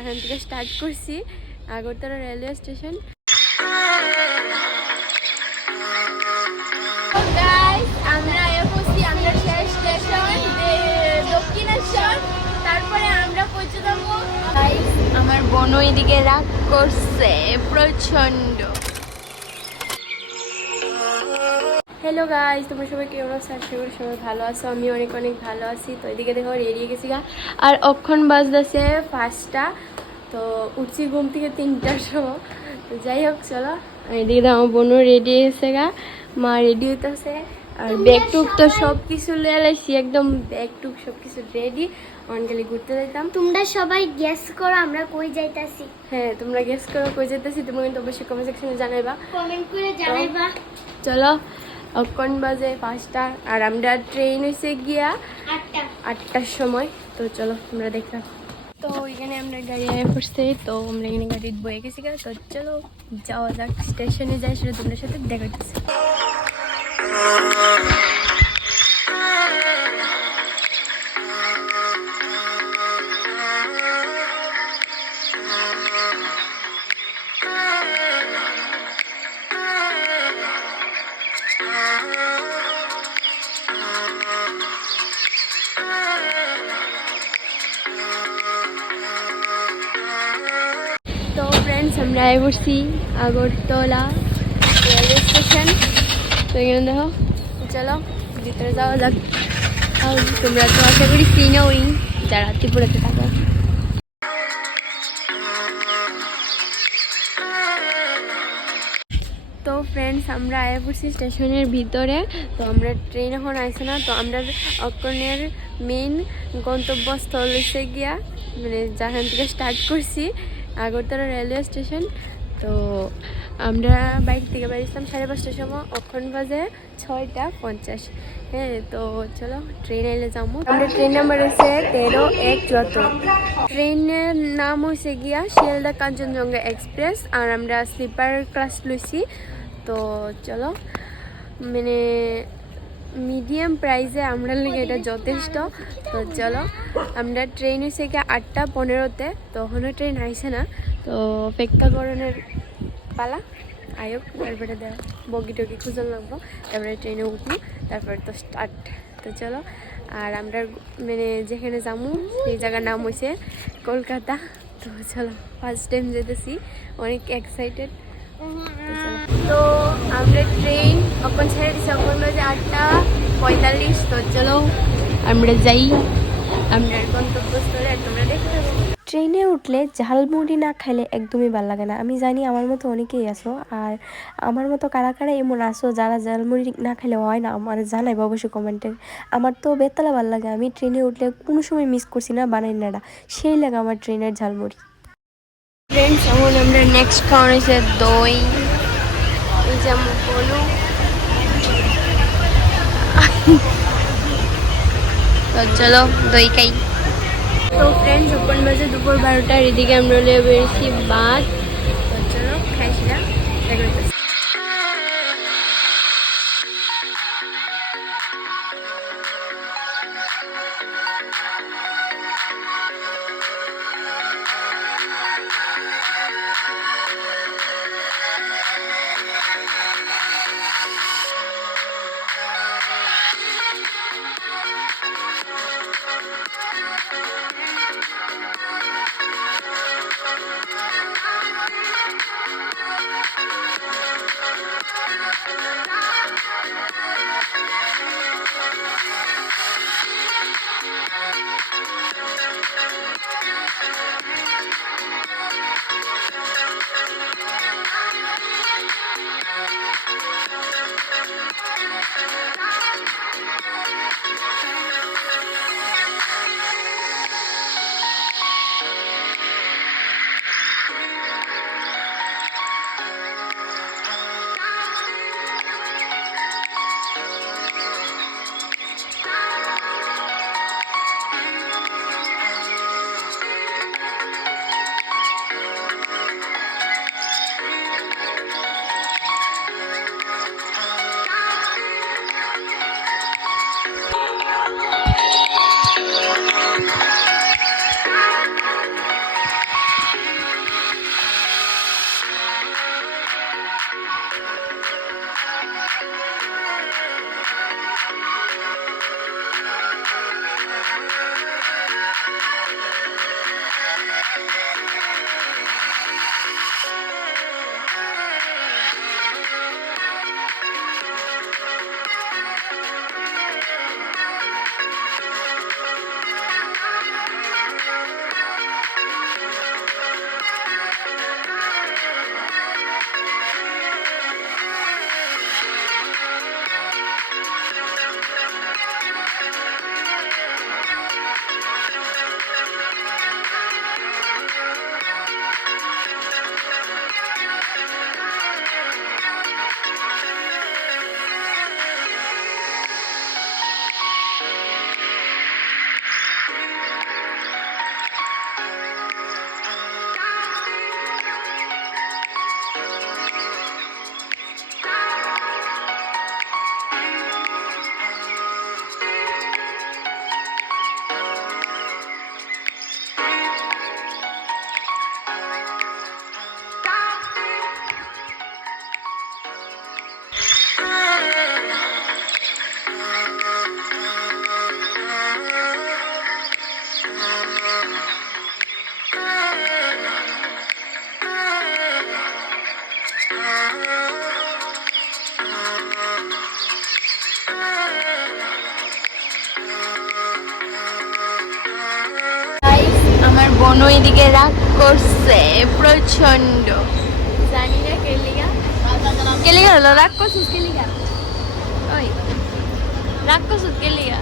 এখান থেকে স্টার্ট করছি আগরতলা রেলওয়ে স্টেশন। আমরা পৌঁছি আমরা শেষ স্টেশন দক্ষিণেশ্বর, তারপরে আমরা পৌঁছে যাবো। আমার বোন ওইদিকে রাগ করছে প্রচন্ড। হ্যালো গাইস, তোমরা সবাই কেমন আছো? আশা করি সবাই ভালো আছো। আমি অনেক অনেক ভালো আছি। তো এদিকে দেখো রেডি গেছি গা, আর অক্ষণ বাজতেছে 5টা। তো উঠছি ঘুম থেকে 3টার সময়। তো যাই হোক চলো, এদিকে দেখো আমার বোনও রেডি হয়েছে গা, মা রেডি হইতেছে, আর ব্যাগ টুক তো সব কিছু লেলাইছি, একদম ব্যাগ টুক সব কিছু রেডি। অনগালি ঘুরতে যাইতাম। তোমরা সবাই গেস করো আমরা কই যাইতাছি। হ্যাঁ, তোমরা গেস করো কই যাইতাছি, তোমরা কিন্তু অবশ্যই কমেন্ট সেকশনে জানাইবা, কমেন্ট করে জানাইবা। চলো, অক্ষণ বাজে 5টা, আর আমরা ট্রেন হয়েছে গিয়া 8টার সময়। তো চলো তোমরা দেখো। তো এখানে আমরা গাড়ি আয় পড়ছে, তো আমরা এখানে গাড়ি বয়ে গেছি গা। তো চলো যাওয়া যাক, স্টেশনে যাই, সেটা তোমাদের সাথে দেখা হইতেছে। তো ফ্রেন্ডস, আমরা আয় পড়ছি আগরতলা রেলওয়ে স্টেশন। তো এখানে দেখো, চলো ভিতরে যাওয়া যাক। আর তোমরা তো আশা করি চিনোই যারা ত্রিপুরাতে থাকো। তো ফ্রেন্ডস, আমরা আয়া পড়ছি স্টেশনের ভিতরে। তো আমরা ট্রেন এখন আইসে না, তো আমরা অক্ষণের মেইন গন্তব্যস্থল হচ্ছে গিয়া, মানে যেখান থেকে স্টার্ট করছি আগরতলা রেলওয়ে স্টেশন। তো আমরা বাইক থেকে বেরিয়েছিলাম 5:30টার সময়, অক্ষণ বাজে 6:50। হ্যাঁ, তো চলো ট্রেন এলে যাবো। আমরা ট্রেন নাম্বার হচ্ছে 13-1 ট্রেনের নাম হয়েছে গিয়া শিয়ালদা কাঞ্চনজঙ্ঘা এক্সপ্রেস, আর আমরা স্লিপার ক্লাস লইছি। তো চলো, মানে মিডিয়াম প্রাইসে আমরা লেগে এটা যথেষ্ট। তো চলো, আমরা ট্রেন হয়েছে গিয়ে 8:15-তে, তখনও ট্রেন আইসে না। তো অপেক্ষা করণের পালা, আয়োগ তারপরে দেওয়া বগি টগি খুঁজন লাগবো, তারপরে ট্রেনে উঠবো, তারপরে তো স্টার্ট। তো চলো, আর আমরা মানে যেখানে যাবো সেই জায়গার নাম হয়েছে কলকাতা। তো চলো, ফার্স্ট টাইম যেতেছি, অনেক এক্সাইটেড। তো আমরা ট্রেন এখন ছেড়ে দিচ্ছি, এখন বাজে 8:45। তো চলো আমরা যাই আমরা গন্তব্যস্থলে, আর তোমরা দেখতে পাবো। ট্রেনে উঠলে ঝালমুড়ি না খাইলে একদমই ভালো লাগে না। আমি জানি আমার মতো অনেকেই আসো, আর আমার মতো কারা কারা এমন আসো যারা ঝালমুড়ি না খাইলে হয় না, আমার জানাইবো অবশ্যই কমেন্টে। আমার তো বেতলা ভালো লাগে, আমি ট্রেনে উঠলে কোনো সময় মিস করছি না বানাই নাড়া, সেই লাগে আমার ট্রেনের ঝালমুড়ি। ফ্রেন্ডস, এখন আমরা নেক্সট খাওয়ার হয়েছে দই, এই যে আমি বলো। তো চলো দই খাই। তো ফ্রেন্ডস, ওপেন বাজে দুপুর 12টার, এদিকে আমরা বেরিয়েছি ভাত। তো চলো খাইছিলাম। বনু এদিকে রাগ করছে প্রচন্ড, জানি না কেলিগা কেলিগা হলো রাগ করছিস, কেলিগা ওই রাগ করছিস কেলিগা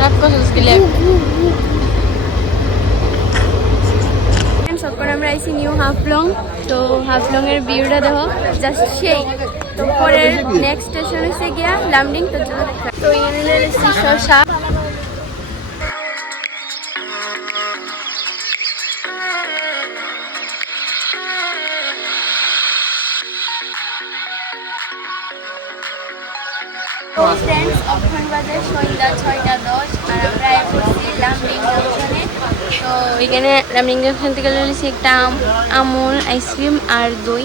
রাগ করছিস কেলিগা। তারপর আমরা আইছি নিউ হাফলং। তো হাফলং এর ভিউটা দেখো জাস্ট সেই। তো পরের নেক্সট স্টেশন হচ্ছে গিয়া লামডিং। তো এখানে রয়েছে শসা। তো ফ্রেন্ডস এখন বাজে সন্ধ্যা 6:10 আর আমরা এসেছি লামডিং জংশনে। তো এখানে লামডিং জংশন থেকে রয়েছে একটা আমুল আইসক্রিম আর দই।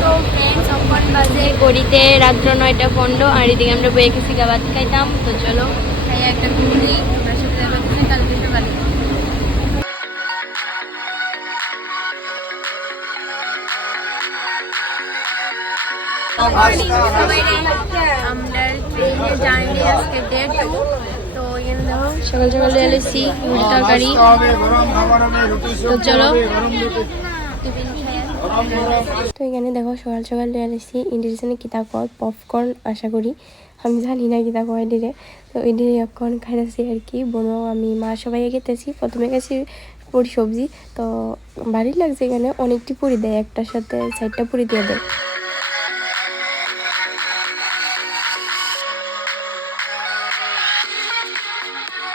তো ফ্রেন্ডস এখন বাজে ঘড়িতে রাত্র 9:15 আর এদিকে আমরা বয়ে গেছি ভাত খাইতাম। তো চলো খাই একটা ঘুরি, আমরা সাথে কালকে সকালে। আমরা ট্রেনে জার্নি আজকে ডে 2। তো এখানে দেখো সকাল সকাল এলেছি মুড়ি তরকারি। তো চলো তো এখানে দেখো সকাল সকাল এলেছি ইন্ডিজনে কিতা কয় পপকর্ন, আশা করি আমি জানি না কিতা কয় এদিকে। তো এদিকে এখন খাইতেছি আর কি, বোনো আমি মা সবাই খেতেছি। প্রথমে গেছি পুরি সবজি, তো ভালোই লাগছে। এখানে অনেকটি পুরি দেয়, একটার সাথে 4টা পুরি দিয়ে দেয়।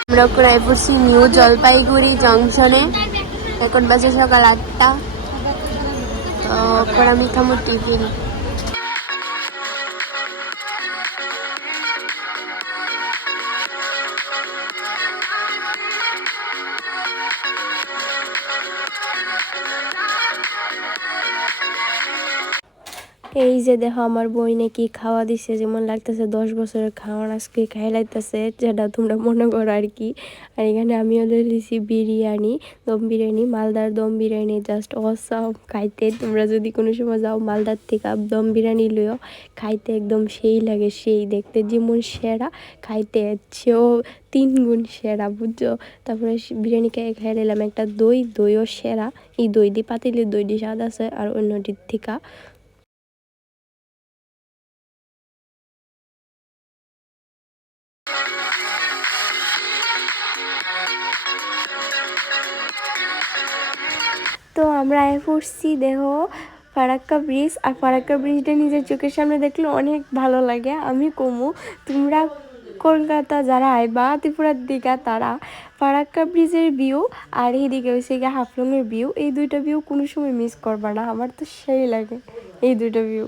আমরা প্রায় পড়ছি নিউ জলপাইগুড়ি জংশনে। এখন বাজে সকাল 8টা। তো এখন আমি খাবো টিফিন। এই যে দেখো আমার বই নাকি খাওয়া দিছে, যেমন লাগতেছে 10 বছরের খাওয়ার আজকে খাই লাগতেছে, যেটা তোমরা মনে করো আর কি। আর এখানে আমিও দিয়েছি বিরিয়ানি, দম বিরিয়ানি, মালদার দম বিরিয়ানি জাস্ট অসাম খাইতে। তোমরা যদি কোনো সময় যাও মালদার থেকে দম বিরিয়ানি লইও, খাইতে একদম সেই লাগে, সেই দেখতে যেমন সেরা, খাইতে সেও 3 গুণ সেরা, বুঝছো। তারপরে বিরিয়ানি খাই নিলাম একটা দইও সেরা। এই দই দিয়ে পাতিলে দই দিয়ে স্বাদ আছে আর অন্যটির থেকে। তো আমরা পড়ছি দেখো ফারাক্কা ব্রিজ। আর ফারাক্কা ব্রিজটা নিজের চোখের সামনে দেখলে অনেক ভালো লাগে। আমি কমু তোমরা কলকাতা যারা আইবা ত্রিপুরার দিকে, তারা ফারাক্কা ব্রিজের ভিউ আর এইদিকে হয়েছে গিয়ে হাফলংয়ের ভিউ, এই দুইটা ভিউ কোনো সময় মিস করবা না। আমার তো সেই লাগে এই দুইটা ভিউ।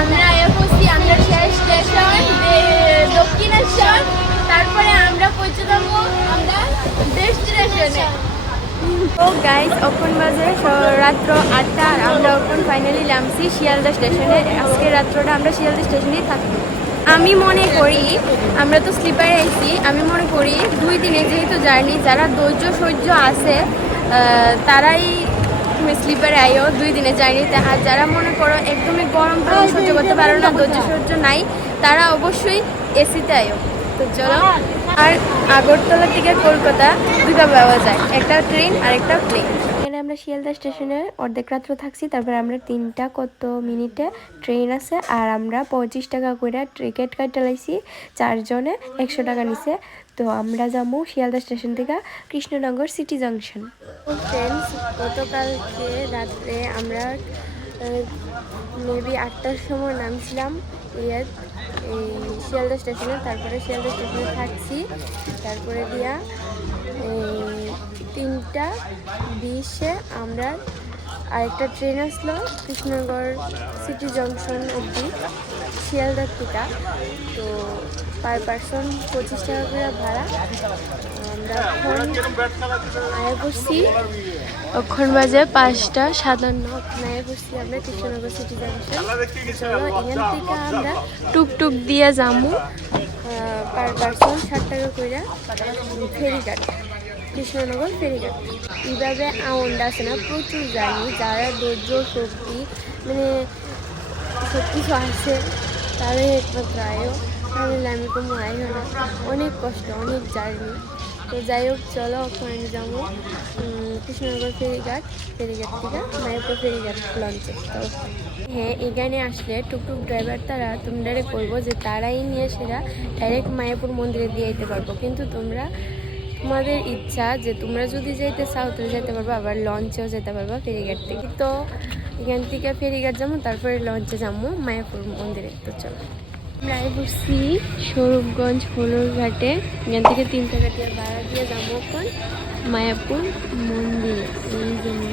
আমরা এসেছি আমরা শেষ স্টেশন দক্ষিণেশ্বর। তারপরে আমরা পৌঁছে যাবো আমরা ডেস্টিনেশনে। তো গাইস এখন বাজে রাত্র 8টা আর আমরা এখন ফাইনালি নামছি শিয়ালদা স্টেশনে। আজকে রাত্রটা আমরা শিয়ালদা স্টেশনেই থাকবো। আমি মনে করি, আমরা তো স্লিপারে আইছি, আমি মনে করি 2 দিনে যেহেতু জার্নি, যারা ধৈর্য সহ্য আছে তারাই তুমি স্লিপারে আইও 2 দিনে জার্নিতে। আর যারা মনে করো একদমই গরম সহ্য করতে পারো না, ধৈর্য সহ্য নাই, তারা অবশ্যই এসিতে আইও। তো চলো। আর আগরতলা থেকে কলকাতা দুটো পাওয়া যায়, একটা ট্রেন আর একটা প্লেন। এখানে আমরা শিয়ালদা স্টেশনে অর্ধেক রাত্র থাকছি, তারপরে আমরা 3টা কত মিনিটে ট্রেন আছে। আর আমরা 25 টাকা করে টিকিট কাটতে লাইছি, 4 জনে 100 টাকা নিছে। তো আমরা যাবো শিয়ালদা স্টেশন থেকে কৃষ্ণনগর সিটি জাংশন। ফ্রেন্ডস গতকালকে রাত্রে আমরা মেবি 8টার সময় নামছিলাম এই শিয়ালদা স্টেশনে। তারপরে শিয়ালদা স্টেশনে থাকছি, তারপরে দিয়া 3টা 20-এ আমরা আরেকটা ট্রেন আসলো কৃষ্ণনগর সিটি জংশন অবধি শিয়ালদার টিকা। তো পার পারসন 25 টাকা করে ভাড়া। আমরা এখন আয়া পড়ছি, এখন বাজে 5:57। এখন আয়া পড়ছি আমরা কৃষ্ণনগর সিটি জংশন। চলো এখান থেকে আমরা টুকটুক দিয়ে যামু পার পারসন 60 টাকা করে ফেরিঘাট, কৃষ্ণনগর ফেরিঘাট। এইভাবে আউন্ড আছে না, প্রচুর জানি যারা ধৈর্য শক্তি মানে সব কিছু আছে তারাই একমাত্র আয়ো, তাহলে আমি কোনো আয় হয় না। অনেক কষ্ট, অনেক জার্নি। তো যাই হোক চলো ওখানে যাবো কৃষ্ণনগর ফেরিঘাট থেকে মায়াপুর ফেরিঘাট লঞ্চে। তো হ্যাঁ, এখানে আসলে টুকটুক ড্রাইভার তারা তোমরা করবো যে তারাই নিয়ে সেরা ডাইরেক্ট মায়াপুর মন্দিরে দিয়ে যেতে পারবো, কিন্তু তোমাদের ইচ্ছা যে তোমরা যদি যেতে চাও তাহলে যেতে পারবো, আবার লঞ্চেও যেতে পারবো ফেরিঘাট থেকে। তো এখান থেকে ফেরিঘাট যাবো, তারপরে লঞ্চে যাবো মায়াপুর মন্দিরে। তো চলো আমরা বসছি স্বরূপগঞ্জ ফলুরঘাটে, এখান থেকে 3 টাকা দিয়ে ভাড়া দিয়ে যাবো এখন মায়াপুর মন্দিরে। এই জন্য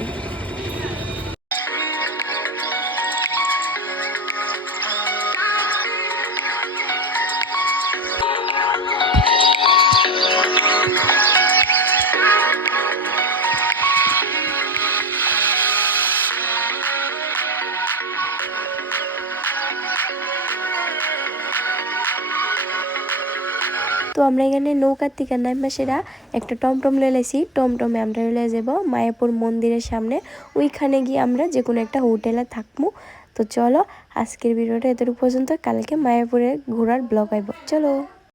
তো আমরা এখানে নৌকার থেকে নাইমা সেরা একটা টমটম লেছি, টমটমে আমরা লয়ে যাব মায়াপুর মন্দিরের সামনে। ওইখানে গিয়ে আমরা যে কোনো একটা হোটেলে থাকবো। তো চলো আজকের ভিডিওটা এতটুকু পর্যন্ত, কালকে মায়াপুরে ঘোরার ব্লগ আইব। চলো।